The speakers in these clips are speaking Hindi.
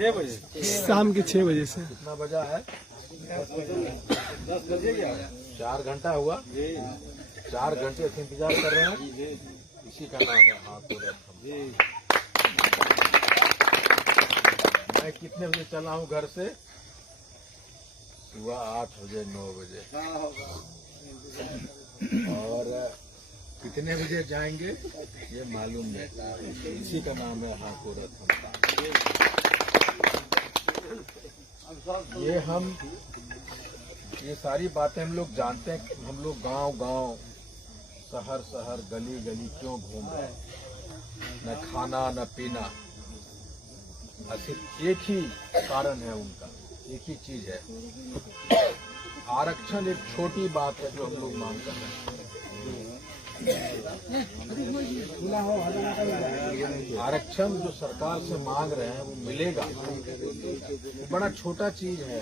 6 बजे, शाम के 6 बजे से। कितना बजा है? 10 बजे क्या? 4 घंटा हुआ। 4 घंटे से इंतजार कर रहे हैं। इसी का नाम है हाकोरथ। मैं कितने बजे चला हूँ घर से? सुबह 8 बजे 9 बजे। और कितने बजे जाएंगे ये मालूम नहीं। इसी का नाम है हाकोरथ। ये सारी बातें हम लोग जानते हैं कि हम लोग गांव गांव शहर शहर गली गली क्यों घूम रहे हैं। न खाना न पीना, सिर्फ एक ही कारण है उनका, एक ही चीज है आरक्षण। एक छोटी बात है जो हम लोग मांग कर रहे हैं। आरक्षण जो सरकार से मांग रहे हैं वो मिलेगा, वो बड़ा छोटा चीज है।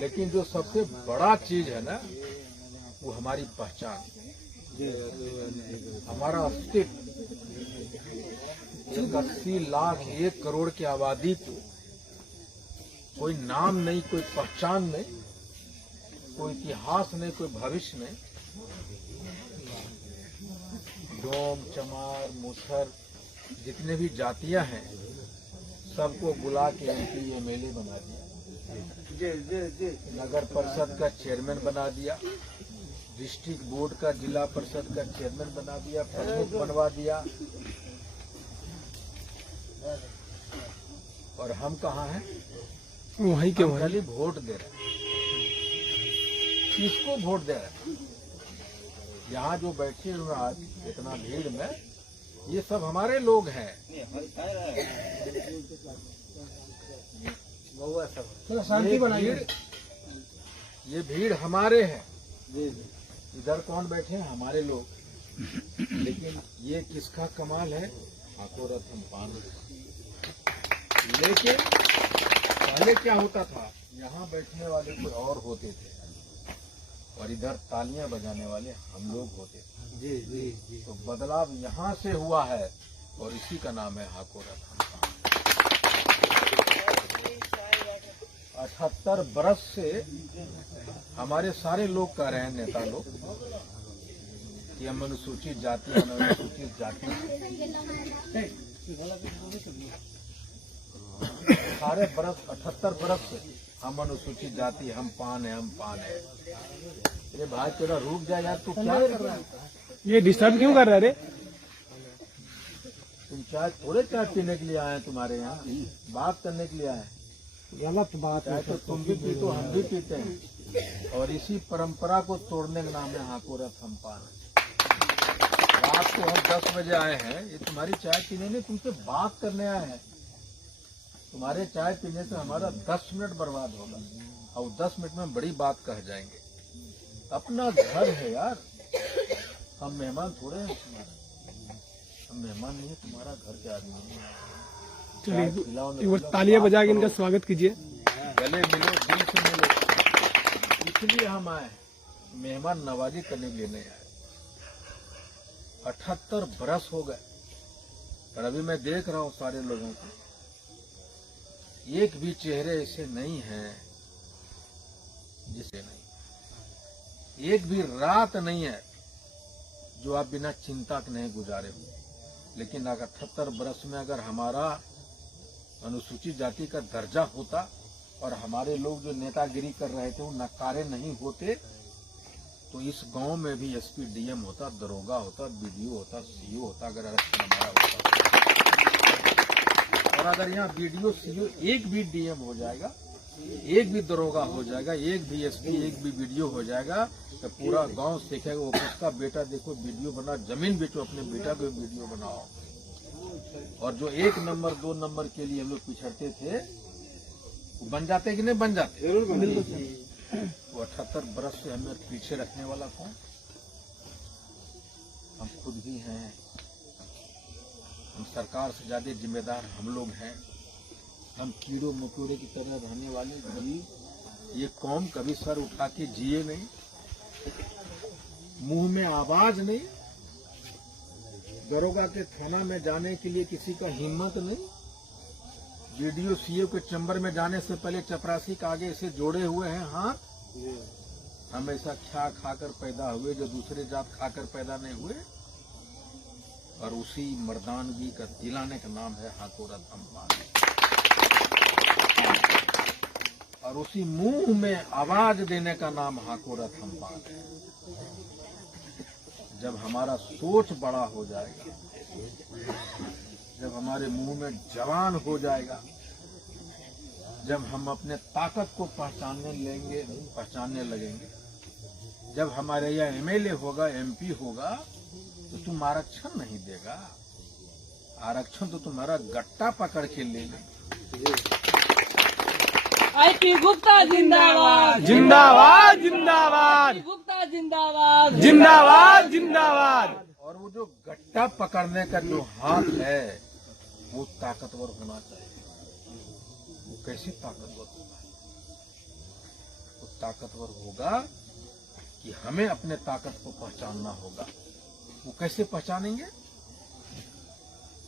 लेकिन जो सबसे बड़ा चीज है ना, वो हमारी पहचान, हमारा अस्तित्व। 80 लाख 1 करोड़ की आबादी को कोई नाम नहीं, कोई पहचान नहीं, कोई इतिहास नहीं, कोई भविष्य नहीं। डोम, चमार, मुसहर जितने भी जातियां हैं सबको बुला के MP MLA बना दिया, नगर परिषद का चेयरमैन बना दिया, डिस्ट्रिक्ट बोर्ड का, जिला परिषद का चेयरमैन बना दिया, प्रमुख बनवा दिया। और हम कहाँ हैं? वहीं के हम खाली वोट दे रहे हैं। किसको वोट दे रहे हैं? यहाँ जो बैठे हुए आज इतना भीड़ में, ये सब हमारे लोग हैं। ये भीड़ हमारे हैं। इधर कौन बैठे हैं? हमारे लोग। लेकिन ये किसका कमाल है? हाकोरथ हम पान। लेकिन पहले क्या होता था, यहाँ बैठने वाले कोई और होते थे और इधर तालियां बजाने वाले हम लोग होते थे। जी जी जी। तो बदलाव यहाँ से हुआ है और इसी का नाम है हाकोरथ। 78 बरस से हमारे सारे लोग कह रहे हैं, नेता लोग, कि हम अनुसूचित जाति, अनुसूचित जाति। सारे बरस 78 बरस से हम अनुसूचित जाति, हम पान है, हम पान है। अरे भाई तेरा रुक जाए यार, तू क्या कर रहा है? ये डिस्टर्ब क्यों कर रहा है रे? तुम थोड़े चाय पीने के लिए आए हैं, तुम्हारे यहाँ बात करने के लिए आए हैं। गलत बात है। तो तुम भी पीते हो, हम भी पीते हैं। और इसी परंपरा को तोड़ने का नाम है हाकोरथ हम पान। रात को हम 10 बजे आए हैं, ये तुम्हारी चाय पीने नहीं, तुमसे बात करने आए हैं। तुम्हारे चाय पीने से हमारा 10 मिनट बर्बाद होगा और 10 मिनट में बड़ी बात कह जाएंगे। अपना घर है यार, हम मेहमान थोड़े हैं तुम्हारे। हम मेहमान नहीं है, तुम्हारा घर के आदमी है। चलिए एक बार तालियां बजा के इनका स्वागत कीजिए। गले मिलो, दिल से मिलो। इसलिए हम आए, मेहमान नवाजी करने के लिए नहीं आए। 78 बरस हो गए और अभी मैं देख रहा हूँ सारे लोगों को, एक भी चेहरे ऐसे नहीं हैं जिसे नहीं, एक भी रात नहीं है जो आप बिना चिंता के नहीं गुजारे हो। लेकिन अगर 78 बरस में अगर हमारा अनुसूचित जाति का दर्जा होता और हमारे लोग जो नेतागिरी कर रहे थे वो नकारे नहीं होते, तो इस गांव में भी SP DM होता, दरोगा होता, BDO होता, CO होता, अगर आरक्षण हमारा होता। और अगर यहाँ BDO CO एक भी DM हो जाएगा, एक भी दरोगा हो जाएगा, एक भी SP, एक भी BDO हो जाएगा, तो पूरा गांव सीखेगा वो उसका बेटा देखो BDO बना, जमीन बेचो, अपने बेटा को BDO बनाओ। और जो 1 नंबर 2 नंबर के लिए हम लोग पिछड़ते थे, वो बन जाते कि नहीं बन जाते? जरूर बनेंगे। तो 78 बरस से हमें पीछे रखने वाला कौन? हम खुद भी हैं। हम सरकार से ज्यादा जिम्मेदार हम लोग हैं। हम कीड़ों मकोड़े की तरह रहने वाले गरीब, ये कौम कभी सर उठा के जिए नहीं, मुंह में आवाज नहीं, दरोगा के थाना में जाने के लिए किसी का हिम्मत नहीं। बीडीओ सीओ के चैम्बर में जाने से पहले चपरासी के आगे इसे जोड़े हुए हैं हाथ। हम ऐसा क्या खाकर पैदा हुए जो दूसरे जात खाकर पैदा नहीं हुए। और उसी मर्दानगी का दिलाने का नाम है हाकोरत अम्बान। और उसी मुंह में आवाज देने का नाम हाकोरत अम्बान है। जब हमारा सोच बड़ा हो जाएगा, जब हमारे मुंह में जवान हो जाएगा, जब हम अपने ताकत को पहचानने लगेंगे, जब हमारे यहाँ एमएलए होगा, एमपी होगा, तो तुम आरक्षण नहीं देगा। आरक्षण तो तुम्हारा गट्टा पकड़ के लेगा। आईपी गुप्ता जिंदाबाद जिंदाबाद जिंदाबाद गुप्ता जिंदाबाद जिंदाबाद जिंदाबाद। और वो जो गट्टा पकड़ने का जो हाथ है वो ताकतवर होना चाहिए। वो कैसे ताकतवर होगा? वो ताकतवर होगा कि हमें अपने ताकत को पहचानना होगा। वो कैसे पहचानेंगे?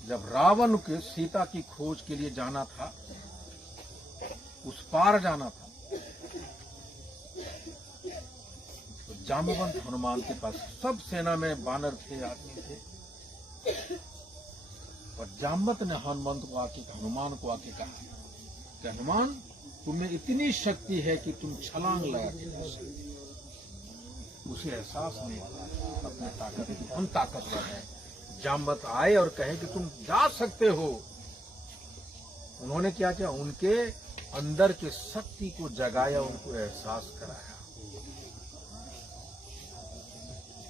जब रावण के सीता की खोज के लिए जाना था, उस पार जाना था, तो जामवंत हनुमान के पास सब सेना में बानर थे, आदमी थे। और जामवंत ने हनुमान को आके कहा कि हनुमान, तुम्हें इतनी शक्ति है कि तुम छलांग लगा के जा सकते। उसे एहसास नहीं हुआ अपने ताकत की, हम ताकतवर हैं। जामवंत आए और कहे कि तुम जा सकते हो। उन्होंने क्या किया? उनके अंदर के शक्ति को जगाया, उनको एहसास कराया।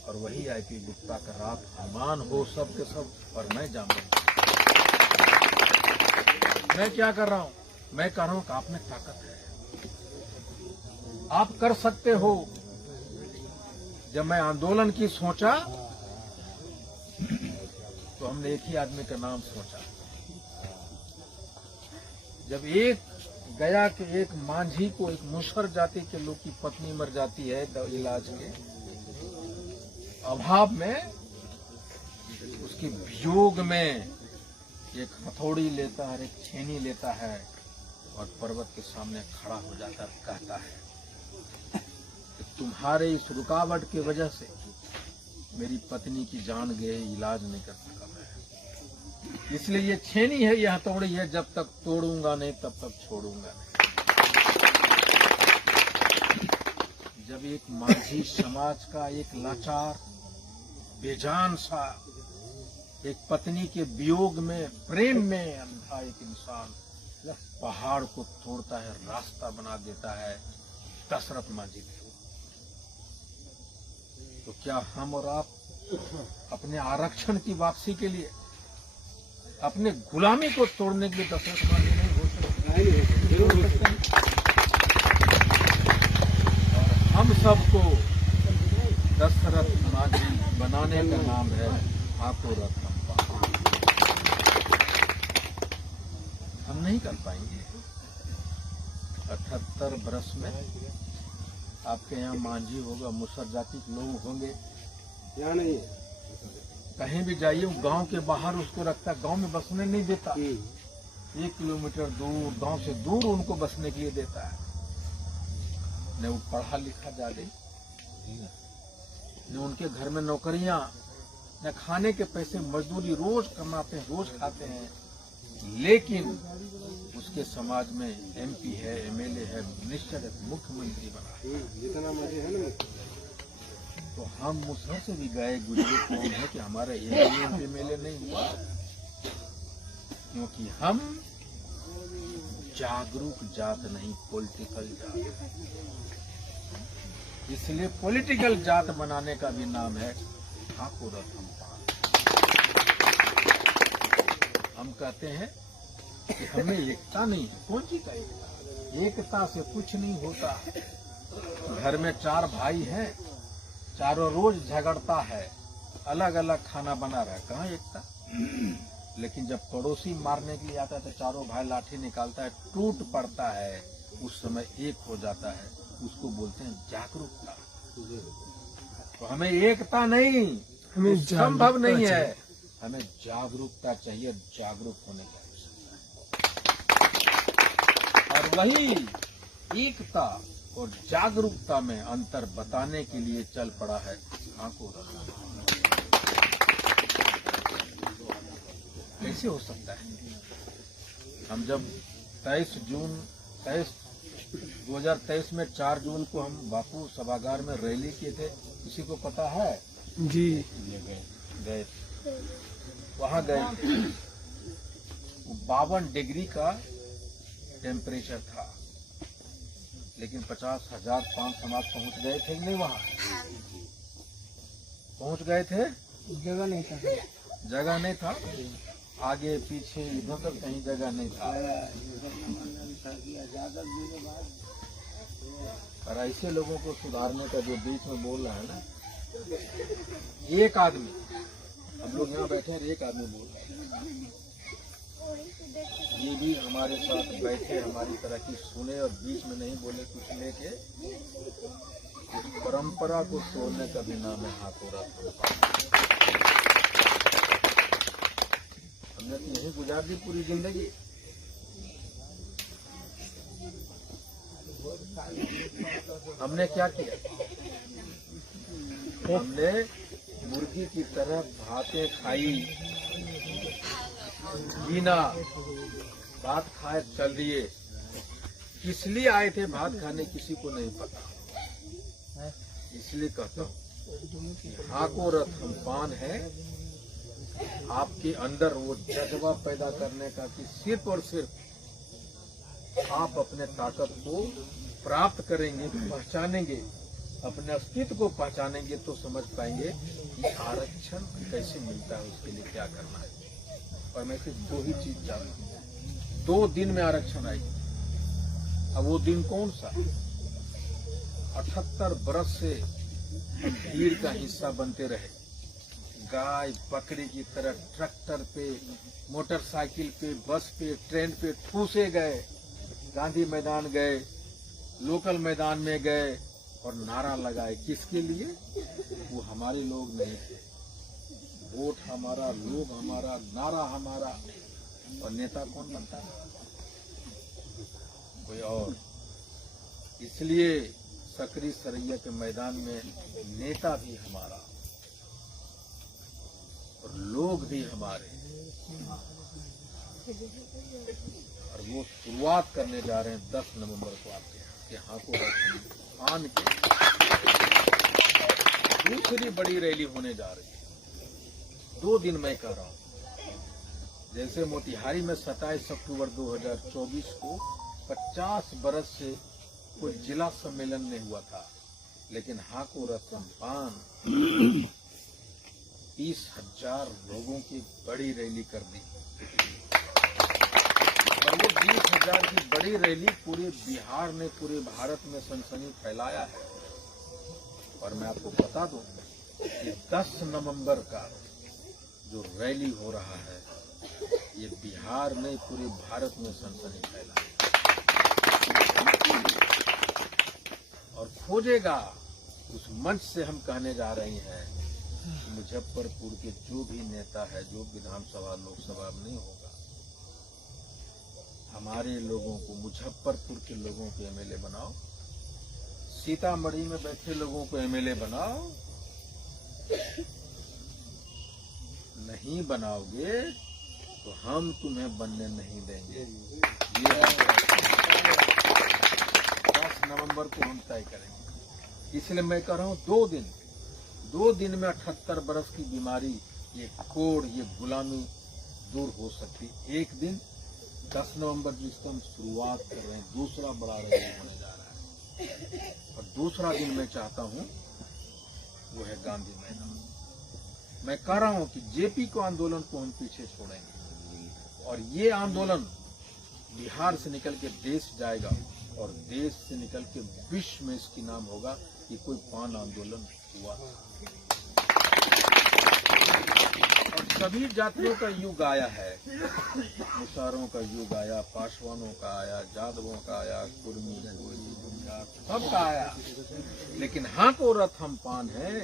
और वही आईपी गुप्ता का रात हनुमान हो सब के सब, और मैं जामवंत। मैं क्या कर रहा हूं? मैं कह रहा हूं कि आप में ताकत है, आप कर सकते हो। जब मैं आंदोलन की सोचा तो हमने एक ही आदमी का नाम सोचा। जब एक गया के एक मांझी को, एक मुसहर जाति के लोग की पत्नी मर जाती है इलाज के अभाव में, उसके वियोग में एक हथौड़ी लेता है, एक छेनी लेता है और पर्वत के सामने खड़ा हो जाता है, कहता है कि तुम्हारे इस रुकावट की वजह से मेरी पत्नी की जान गई, इलाज नहीं कर सका मैं, इसलिए ये छेनी है, ये हथौड़ी है, जब तक तोड़ूंगा नहीं तब तक छोड़ूंगा नहीं। जब एक माझी समाज का एक लाचार बेजान सा, एक पत्नी के वियोग में, प्रेम में अंधा एक इंसान पहाड़ को तोड़ता है, रास्ता बना देता है, दशरथ माझी थे। तो क्या हम और आप अपने आरक्षण की वापसी के लिए, अपने गुलामी को तोड़ने के लिए दशरथ माझी नहीं हो सकते? और हम सबको दशरथ माझी बनाने का नाम है हाकोरत अम्बान। हम नहीं कर पाएंगे। 78 बरस में आपके यहाँ मांझी होगा, मुसहर जाति के लोग होंगे, यहाँ नहीं, कहीं भी जाइए गांव के बाहर उसको रखता, गांव में बसने नहीं देता। 1 किलोमीटर दूर, गांव से दूर उनको बसने के लिए देता है। न वो पढ़ा लिखा ज्यादा, न उनके घर में नौकरियां, न खाने के पैसे, मजदूरी रोज कमाते हैं, रोज खाते हैं, लेकिन उसके समाज में एमपी है, एमएलए है, मिनिस्टर है, मुख्यमंत्री बना है। जितना मजे है ना, तो हम मुसहर से भी गए गुजरे कौन है कि हमारा एमपी एमएलए नहीं हुआ, क्योंकि हम जागरूक जात नहीं, पॉलिटिकल जात। इसलिए पॉलिटिकल जात बनाने का भी नाम है हाकोरत अम्बान। हम कहते हैं कि हमें एकता नहीं है। कौन सी का एकता? एकता से कुछ नहीं होता। घर में 4 भाई हैं, चारों रोज झगड़ता है, अलग अलग खाना बना रहा है, कहाँ एकता? लेकिन जब पड़ोसी मारने के लिए आता है तो चारों भाई लाठी निकालता है, टूट पड़ता है, उस समय एक हो जाता है, उसको बोलते हैं जागरूकता। तो हमें एकता नहीं, हमें संभव नहीं है, चाहिए। हमें जागरूकता चाहिए, जागरूक होने की आवश्यकता है। और वही एकता और जागरूकता में अंतर बताने के लिए चल पड़ा है ठाकुर रथ। कैसे हो सकता है? हम जब 2023 में 4 जून को हम बापू सभागार में रैली किए थे, किसी को पता है? जी गए वहां गए, 52 डिग्री का टेम्परेचर था, लेकिन 50,000 पान समाज पहुंच गए थे कि नहीं? वहां पहुंच गए थे, जगह नहीं था, आगे पीछे इधर तक कहीं जगह नहीं था। और ऐसे लोगों को सुधारने का जो बीच में बोल रहा है ना, एक आदमी, हम लोग यहाँ बैठे हैं, एक आदमी बोल रहा है, ये भी हमारे साथ बैठे, हमारी तरह की सुने और बीच में नहीं बोले कुछ लेके, इस परंपरा को तोड़ने का भी नाम है ठाकुर रथ। हमने तो यही गुजार दी पूरी जिंदगी। हमने क्या किया? हमने मुर्गी की तरह भातें खाई, बिना भात खाए चल दिए। किस लिए आए थे भात खाने किसी को नहीं पता। इसलिए कहता हूँ कि ठाकुर रथ हम पान है, आपके अंदर वो जज्बा पैदा करने का कि सिर्फ और सिर्फ आप अपने ताकत को प्राप्त करेंगे, पहचानेंगे, अपने अस्तित्व को पहचानेंगे तो समझ पाएंगे कि आरक्षण कैसे मिलता है, उसके लिए क्या करना है। और मैं सिर्फ 2 ही चीज जानता हूँ, 2 दिन में आरक्षण आएगी। अब वो दिन कौन सा? 78 बरस से हम भीड़ का हिस्सा बनते रहे, गाय बकरी की तरह ट्रैक्टर पे, मोटरसाइकिल पे, बस पे, ट्रेन पे ठूसे गए, गांधी मैदान गए, लोकल मैदान में गए और नारा लगाए। किसके लिए? वो हमारे लोग नहीं थे। वोट हमारा, लोग हमारा, नारा हमारा, और नेता कौन बनता है? कोई और। इसलिए सकरी सरैया के मैदान में नेता भी हमारा और लोग भी हमारे, और वो शुरुआत करने जा रहे हैं 10 नवंबर को आपके यहाँ के आन के दूसरी बड़ी रैली होने जा रही है। 2 दिन मैं कह रहा हूँ, जैसे मोतिहारी में 27 अक्टूबर 2024 को 50 बरस से कोई जिला सम्मेलन नहीं हुआ था, लेकिन ठाकुर रथ पान 20,000 लोगों की बड़ी रैली कर दी। और वो 20,000 की बड़ी रैली पूरे बिहार ने, पूरे भारत में सनसनी फैलाया है। और मैं आपको बता दूं कि 10 नवंबर का जो रैली हो रहा है, ये बिहार में, पूरे भारत में सनसनी फैला है और खोजेगा। उस मंच से हम कहने जा रहे हैं, मुजफ्फरपुर के जो भी नेता है, जो विधानसभा लोकसभा में नहीं होगा, हमारे लोगों को, मुजफ्फरपुर के लोगों को एमएलए बनाओ, सीतामढ़ी में बैठे लोगों को एमएलए बनाओ। नहीं बनाओगे तो हम तुम्हें बनने नहीं देंगे। ये 10 नवंबर को हम तय करेंगे। इसलिए मैं कह रहा हूँ 2 दिन में 78 बरस की बीमारी, ये कोड़, ये गुलामी दूर हो सकती। एक दिन 10 नवंबर जिसको हम शुरुआत कर रहे हैं, दूसरा बड़ा रैली होने जा रहा है। और दूसरा दिन मैं चाहता हूँ वो है गांधी मैदान। मैं कह रहा हूँ कि जेपी को आंदोलन को हम पीछे छोड़ेंगे और ये आंदोलन बिहार से निकल के देश जाएगा और देश से निकल के विश्व में इसकी नाम होगा कि कोई पान आंदोलन हुआ। और सभी जातियों का युग आया है, मुसहरों का युग आया, पासवानों का आया, जादवों का आया, कुर्मी, सबका आया। लेकिन ठाकुर रथ हम पान है,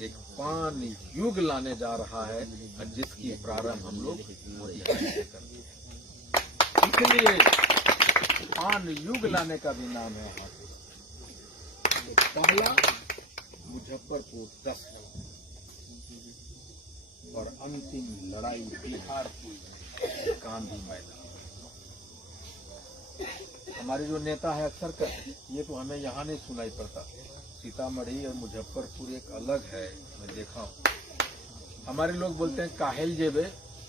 एक पान युग लाने जा रहा है, जिसकी प्रारंभ हम लोग मोतिहारी से करते हैं। इसलिए पान युग लाने का भी नाम है हाकोरथ। पहला मुजफ्फरपुर 10 और अंतिम लड़ाई बिहार की गांधी मैदान। हमारे जो नेता है अक्सर कहते ये तो हमें यहाँ नहीं सुनाई पड़ता, सीतामढ़ी और मुजफ्फरपुर एक अलग है, मैं देखा हूँ। हमारे लोग बोलते हैं काहेल जेबे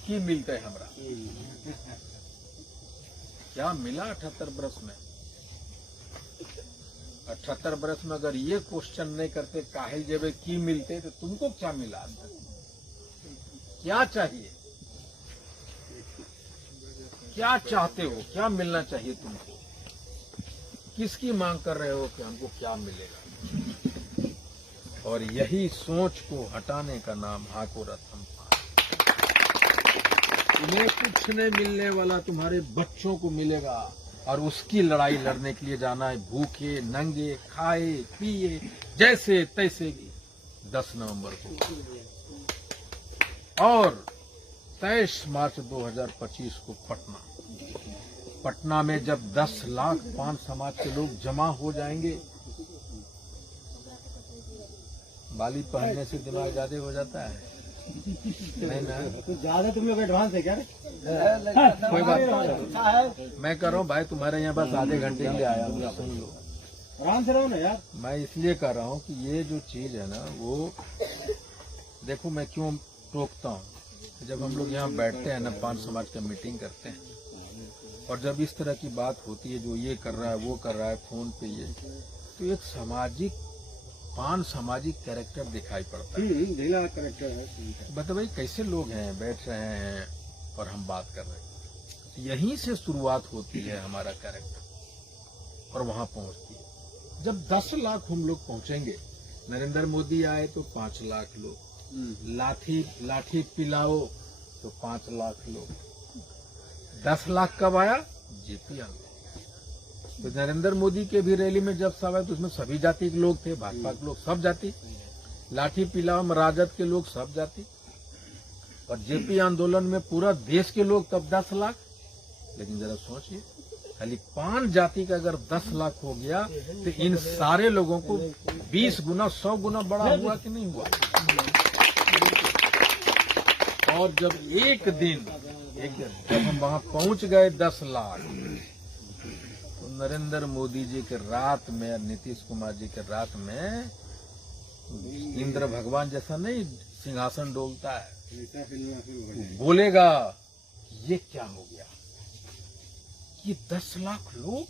की मिलते है हमरा, क्या मिला 78 बरस में? 78 बरस में अगर ये क्वेश्चन नहीं करते काहेल जेबे की मिलते तो तुमको क्या मिला? क्या चाहिए, क्या चाहते हो, क्या मिलना चाहिए तुमको? किसकी मांग कर रहे हो कि हमको क्या मिलेगा? और यही सोच को हटाने का नाम हाकोरथ अम्पान। तुम्हें कुछ नहीं मिलने वाला, तुम्हारे बच्चों को मिलेगा, और उसकी लड़ाई लड़ने के लिए जाना है भूखे नंगे, खाए पिए जैसे तैसे भी 10 नवंबर को। और 23 मार्च 2025 को पटना में जब 10 लाख पान समाज के लोग जमा हो जाएंगे, बाली पहनने से दिमाग ज्यादा हो जाता है, नहीं ना? तो ज्यादा तुम लोग एडवांस है क्या? कोई बात नहीं, मैं कर रहा हूँ भाई, तुम्हारे यहाँ बस आधे घंटे के लिए आया हूँ, सुन लो, आराम से रहो ना यार। मैं इसलिए कर रहा हूँ कि ये जो चीज है ना, वो देखो मैं क्यों टोकता हूँ। जब हम लोग यहाँ बैठते हैं ना, पान समाज का मीटिंग करते हैं, और जब इस तरह की बात होती है, जो ये कर रहा है वो कर रहा है फोन पे ये, तो एक सामाजिक पान सामाजिक कैरेक्टर दिखाई पड़ता है। ढीला कैरेक्टर है। बता भाई कैसे लोग हैं, बैठ रहे हैं और हम बात कर रहे हैं। तो यहीं से शुरुआत होती है हमारा कैरेक्टर, और वहां पहुंचती है। जब 10 लाख हम लोग पहुंचेंगे, नरेंद्र मोदी आए तो 5 लाख लोग, लाठी पिलाओ तो 5 लाख लोग, 10 लाख कब आया? जेपी आंदोलन। तो नरेंद्र मोदी के भी रैली में जब सब आए तो उसमें सभी जाति के लोग थे, भाजपा के लोग सब जाति, लाठी पिलाओ में राजद के लोग सब जाति, और जेपी आंदोलन में पूरा देश के लोग तब 10 लाख। लेकिन जरा सोचिए, खाली 5 जाति का अगर 10 लाख हो गया तो इन सारे लोगों को 20 गुना 100 गुना बड़ा हुआ कि नहीं हुआ? और जब एक दिन जब हम वहां पहुंच गए 10 लाख, तो नरेंद्र मोदी जी के रात में, नीतीश कुमार जी के रात में इंद्र भगवान जैसा नहीं सिंहासन डोलता है, बोलेगा ये क्या हो गया कि 10 लाख लोग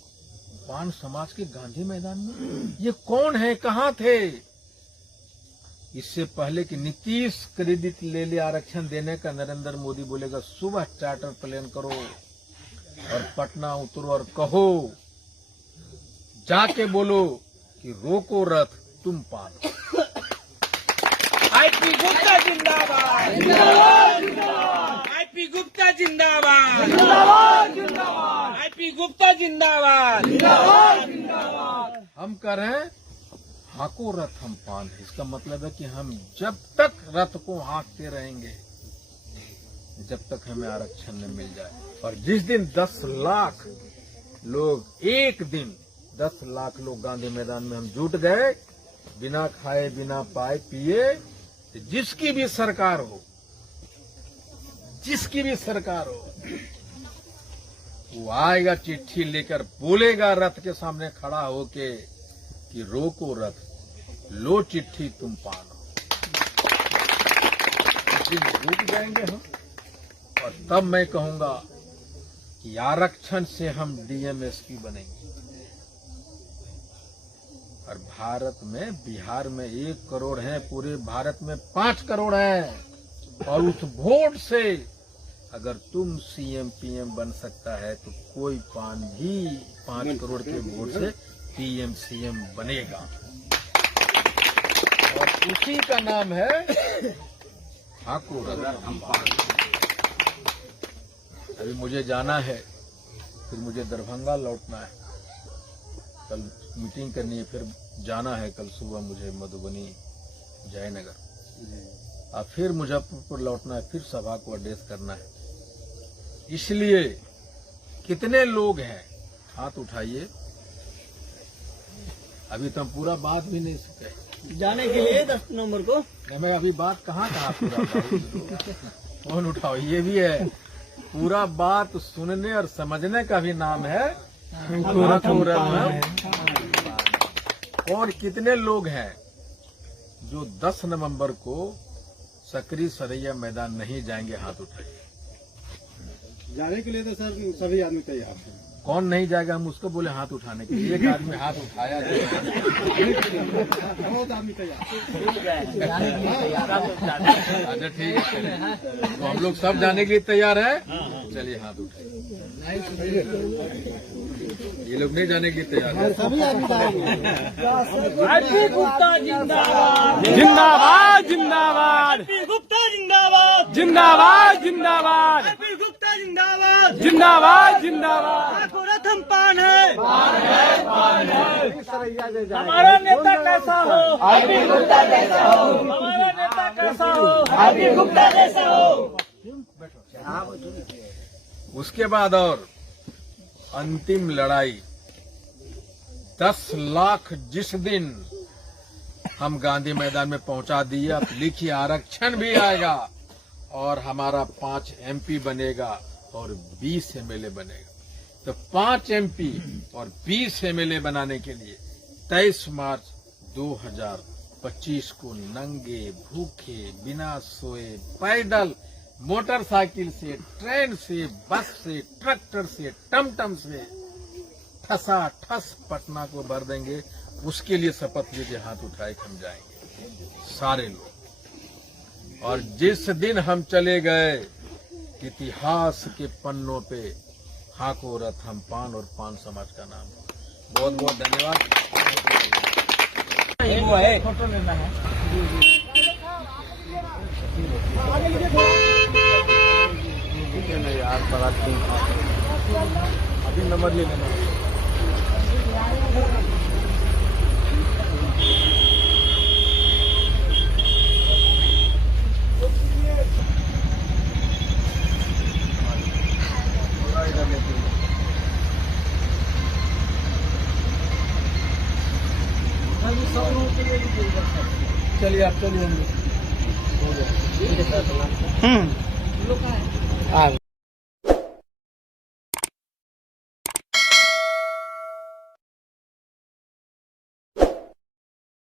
पान समाज के गांधी मैदान में, ये कौन है, कहां थे? इससे पहले कि नीतीश क्रेडिट ले ले आरक्षण देने का, नरेंद्र मोदी बोलेगा सुबह चार्टर प्लेन करो और पटना उतरो और कहो, जाके बोलो कि रोको रथ तुम पान। आईपी गुप्ता जिंदाबाद, आईपी गुप्ता जिंदाबाद, आईपी गुप्ता जिंदाबाद। हम कह रहे हैं हाको रथ हम पान। इसका मतलब है कि हम जब तक रथ को हाँकते रहेंगे, जब तक हमें आरक्षण न मिल जाए। और जिस दिन 10 लाख लोग, एक दिन 10 लाख लोग गांधी मैदान में हम जुट गए, बिना खाए बिना पाए पिए, जिसकी भी सरकार हो, जिसकी भी सरकार हो, वो आएगा चिट्ठी लेकर, बोलेगा रथ के सामने खड़ा होके कि रोको रथ, लो चिट्ठी तुम पानो। उस दिन रुक जाएंगे हम, और तब मैं कहूंगा कि आरक्षण से हम डीएमएसपी बनेंगे। और भारत में, बिहार में 1 करोड़ हैं, पूरे भारत में 5 करोड़ हैं, और उस वोट से अगर तुम सीएम पीएम बन सकता है तो कोई पान भी 5 करोड़ के वोट से पीएम सीएम बनेगा। और उसी का नाम है हाकोरथ अम्पान। अभी मुझे जाना है, फिर मुझे दरभंगा लौटना है, कल मीटिंग करनी है, फिर जाना है कल सुबह मुझे मधुबनी जयनगर, और फिर मुजफ्फरपुर लौटना है, फिर सभा को एड्रेस करना है। इसलिए कितने लोग हैं हाथ उठाइए। अभी तो हम पूरा बात भी नहीं सके जाने के लिए 10 नंबर को। मैं अभी बात कहाँ पूरा फोन उठाओ, ये भी है। पूरा बात सुनने और समझने का भी नाम है अंकुरथ हंपान। और कितने लोग हैं जो 10 नवंबर को सकरी सरैया मैदान नहीं जाएंगे? हाथ उठाइए। जाने के लिए तो सर सभी आदमी तैयार हैं। कौन नहीं जाएगा? हम उसको बोले हाथ उठाने के लिए। एक आदमी हाथ उठाया बहुत आदमी तैयार। अच्छा ठीक है, चलिए। तो हम लोग सब जाने के लिए तैयार हैं। चलिए हाथ उठाइए। ये लोग नहीं जाने के लिए तैयार हैं। सभी आदमी आईपी गुप्ता जिंदाबाद। जिंदाबाद जिंदाबाद आईपी गुप्ता जिंदाबाद। जिंदाबाद जिंदाबाद आईपी गुप्ता जिंदाबाद। जिंदाबाद जिंदाबाद। अंकुरथ हंपान है। हमारा नेता कैसा हो? आईपी गुप्ता जैसा हो। हमारा नेता कैसा हो? आईपी गुप्ता जैसा हो। उसके बाद और अंतिम लड़ाई 10 लाख जिस दिन हम गांधी मैदान में पहुंचा दिए, अब लिखिए आरक्षण भी आएगा और हमारा 5 MP बनेगा और 20 MLA बनेगा। तो 5 MP और 20 MLA बनाने के लिए 23 मार्च 2025 को नंगे भूखे बिना सोए पैदल मोटरसाइकिल से, ट्रेन से, बस से, ट्रैक्टर से, टमटम से ठसा ठस पटना को भर देंगे। उसके लिए शपथ लीजिए, हाथ उठाए हम जाएंगे सारे लोग। और जिस दिन हम चले गए इतिहास के पन्नों पे अंकुरथ हंपान और पान समाज का नाम। बहुत बहुत धन्यवाद। फोटो लेना है। यार अभी नंबर ले लेना। चलिए आप चलिए।